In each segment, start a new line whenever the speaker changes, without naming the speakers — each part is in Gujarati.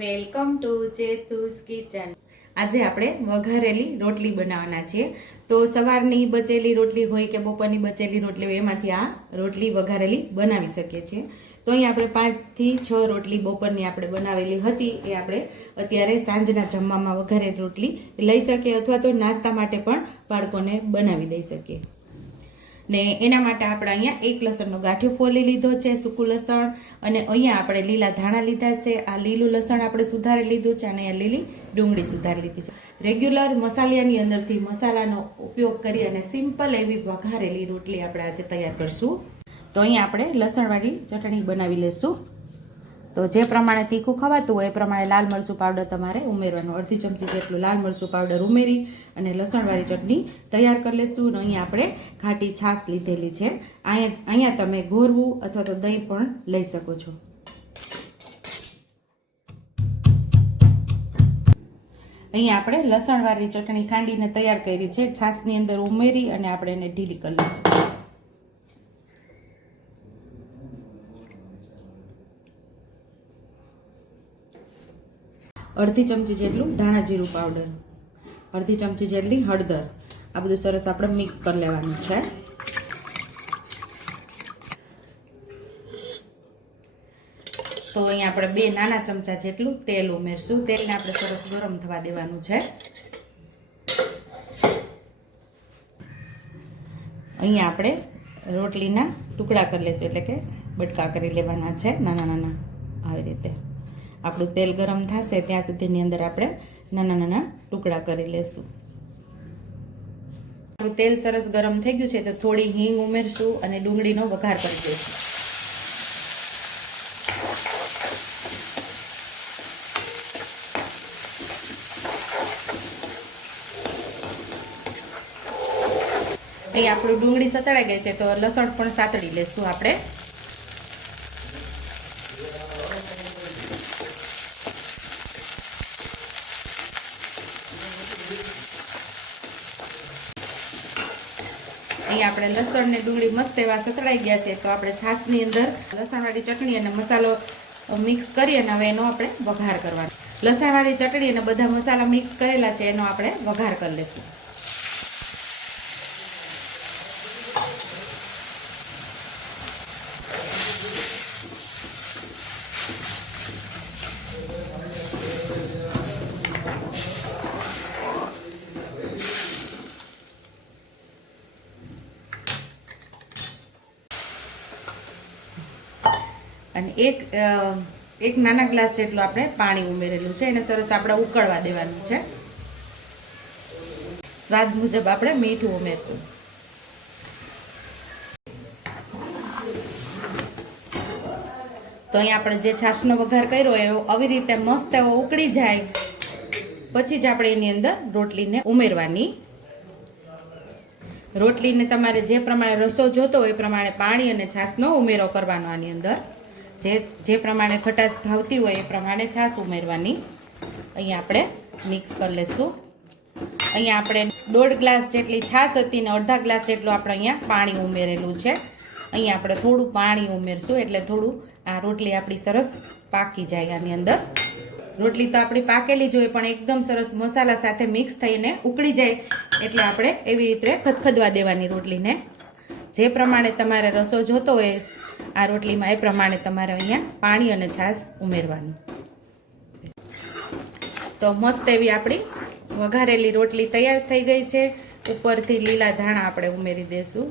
Welcome to ચેતુસ kitchen. આજે આપણે વઘારેલી રોટલી બનાવવાના છીએ. તો સવારની બચેલી રોટલી હોય કે બપોરની બચેલી રોટલી હોય, એમાંથી આ રોટલી વઘારેલી બનાવી શકીએ છીએ. તો અહીં આપણે પાંચથી છ રોટલી બપોરની આપણે બનાવેલી હતી. એ આપણે અત્યારે સાંજના જમવામાં વઘારેલી રોટલી લઈ શકીએ અથવા તો નાસ્તા માટે પણ બાળકોને બનાવી દઈ શકીએ. ને એના માટે આપણે અહીંયા એક લસણનો ગાંઠિયો ફોલી લીધો છે, સૂકું લસણ, અને અહીંયા આપણે લીલા ધાણા લીધા છે. આ લીલું લસણ આપણે સુધારી લીધું છે અને અહીંયા લીલી ડુંગળી સુધારી લીધી છે. રેગ્યુલર મસાલિયાની અંદરથી મસાલાનો ઉપયોગ કરી અને સિમ્પલ એવી વઘારેલી રોટલી આપણે આજે તૈયાર કરશું. તો અહીંયા આપણે લસણવાળી ચટણી બનાવી લેશું. તો જે પ્રમાણે તીખું ખવાતું હોય એ પ્રમાણે લાલ મરચું પાવડર તમારે ઉમેરવાનું. અડધી ચમચી જેટલું લાલ મરચું પાવડર ઉમેરી અને લસણવાળી ચટણી તૈયાર કરી લેશું અને અહીંયા આપણે ઘાટી છાશ લીધેલી છે. અહીંયા અહીંયા તમે ગોરવું અથવા તો દહીં પણ લઈ શકો છો. અહીંયા આપણે લસણવાળી ચટણી ખાંડીને તૈયાર કરી છે. છાશની અંદર ઉમેરી અને આપણે એને ઢીલી કરી લઈશું અડધી ચમચી જેટલું ધાણા જીરું પાવડર અડધી ચમચી જેટલી હળદર. આ બધું સરસ આપણે મિક્સ કરી લેવાનું છે. તો અહીંયા આપણે બે નાના ચમચા જેટલું તેલ ઉમેરશું. તેલને આપણે સરસ ગરમ થવા દેવાનું છે. અહીંયા આપણે રોટલીના ટુકડા કરી લઈશું એટલે કે બટકા કરી લેવાના છે નાના નાના આવી રીતે. આપણું તેલ ગરમ થશે ત્યાં સુધીની અંદર આપણે નાના નાના ટુકડા કરી લેશું. આપણું તેલ સરસ ગરમ થઈ ગયું છે તો થોડી હિંગ ઉમેરશું અને ડુંગળીનો વઘાર કરી દઈશું. અહીં આપણું ડુંગળી સતળાઈ ગઈ છે તો લસણ પણ સાતળી લેશું આપણે. અહીં આપણે લસણ ને ડુંગળી મસ્ત એવા સતળાઈ ગયા છે, તો આપણે છાશની અંદર લસણવાળી ચટણી અને મસાલો મિક્સ કરી અને હવે એનો આપણે વઘાર કરવાનો. લસણવાળી ચટણી અને બધા મસાલા મિક્સ કરેલા છે, એનો આપણે વઘાર કરી લઈશું અને એક એક નાના ગ્લાસ જેટલું આપણે પાણી ઉમેરેલું છે. એને સરસ આપણે ઉકળવા દેવાનું છે. સ્વાદ મુજબ આપણે મીઠું ઉમેરશું. તો અહીંયા આપણે જે છાશનો વઘાર કર્યો, એવો આવી રીતે મસ્ત એવો ઉકળી જાય. પછી જ આપણે એની અંદર રોટલીને ઉમેરવાની. રોટલીને તમારે જે પ્રમાણે રસો જોતો હોય એ પ્રમાણે પાણી અને છાશનો ઉમેરો કરવાનો આની અંદર. જે જે પ્રમાણે ખટાશ ભાવતી હોય એ પ્રમાણે છાશ ઉમેરવાની. અહીંયા આપણે મિક્સ કરી લઈશું અહીંયા આપણે દોઢ ગ્લાસ જેટલી છાશ હતી ને અડધા ગ્લાસ જેટલું આપણે અહીંયા પાણી ઉમેરેલું છે. અહીંયા આપણે થોડું પાણી ઉમેરશું એટલે થોડું આ રોટલી આપણી સરસ પાકી જાય આની અંદર. રોટલી તો આપણી પાકેલી જ હોય પણ એકદમ સરસ મસાલા સાથે મિક્સ થઈને ઉકળી જાય એટલે આપણે એવી રીતે ખદખદવા દેવાની રોટલીને. જે પ્રમાણે તમારે રસો જોતો હોય, આ રોટલીમાં એ પ્રમાણે તમારે અહીંયા પાણી અને છાશ ઉમેરવાનું. તો મસ્ત એવી આપણી વઘારેલી રોટલી તૈયાર થઈ ગઈ છે. ઉપરથી લીલા ધાણા આપણે ઉમેરી દઈશું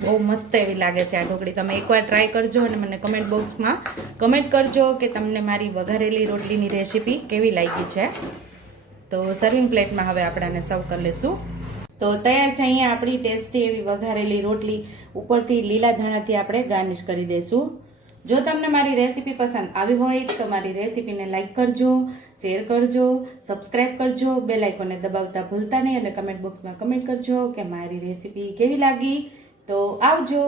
બહુ મસ્ત એવી લાગે છે આ ઢોકળી. તમે એકવાર ટ્રાય કરજો અને મને કમેન્ટ બોક્સમાં કમેન્ટ કરજો કે તમને મારી વઘારેલી રોટલીની રેસીપી કેવી લાગી છે. તો સર્વિંગ પ્લેટમાં હવે આપણે સર્વ કરી લઈશું તો તૈયાર છે, અહીંયા આપણી ટેસ્ટી એવી વઘારેલી રોટલી ઉપરથી લીલા ધાણાથી આપણે ગાર્નિશ કરી દઈશું. જો તમને મારી રેસીપી પસંદ આવી હોય, તો મારી રેસીપીને લાઇક કરજો, શેર કરજો, સબસ્ક્રાઇબ કરજો બે લાઇકોને દબાવતા ભૂલતા નહીં અને કમેન્ટ બોક્સમાં કમેન્ટ કરજો કે મારી રેસીપી કેવી લાગી. તો આવજો.